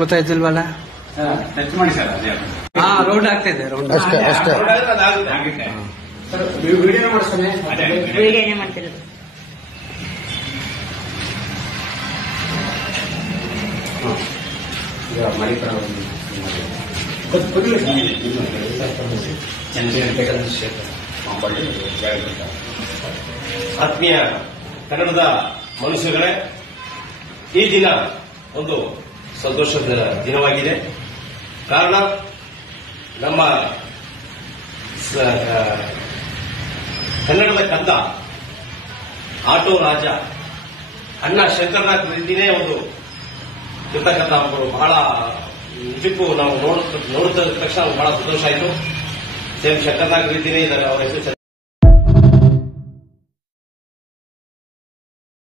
ಗೊತ್ತಾಯ್ತಿಲ್ವಲ್ಲ? Touch ಮಾಡಿ sir. ಅದೇ round ಆಗ್ತಾ ಇದೆ. ರೌಂಡ್ ಅಷ್ಟೇ ಅಷ್ಟೇ. ಸರ್ ವಿಡಿಯೋ ಮಾಡ್ತಾನೆ. ವಿಡಿಯೋನೇ ಮಾಡ್ತಿರೋದು. ಆತ್ಮೀಯ ಕನ್ನಡದ ಮನುಷ್ಯಗಳೇ, ಈ ದಿನ ಒಂದು ಸಂತೋಷದ ದಿನವಾಗಿದೆ. ಕಾರಣ ನಮ್ಮ ಕನ್ನಡದ ಕಂದ ಆಟೋ ರಾಜ ಅಣ್ಣ ಶಂಕರನಾಥ್ ರೆಡ್ಡಿನೇ ಒಂದು ಇರ್ತಕ್ಕಂಥ ಒಬ್ಬರು ಬಹಳ ನಿಜಕ್ಕೂ ನಾವು ನೋಡುತ್ತ ತಕ್ಷಣ ಬಹಳ ಸಂತೋಷ ಆಯಿತು. ಸೇಮ್ ಶಂಕರನಾಥ್ ರೆಡ್ಡಿನೇ ಇದ್ದಾರೆ. ಅವರ ಹೆಸರು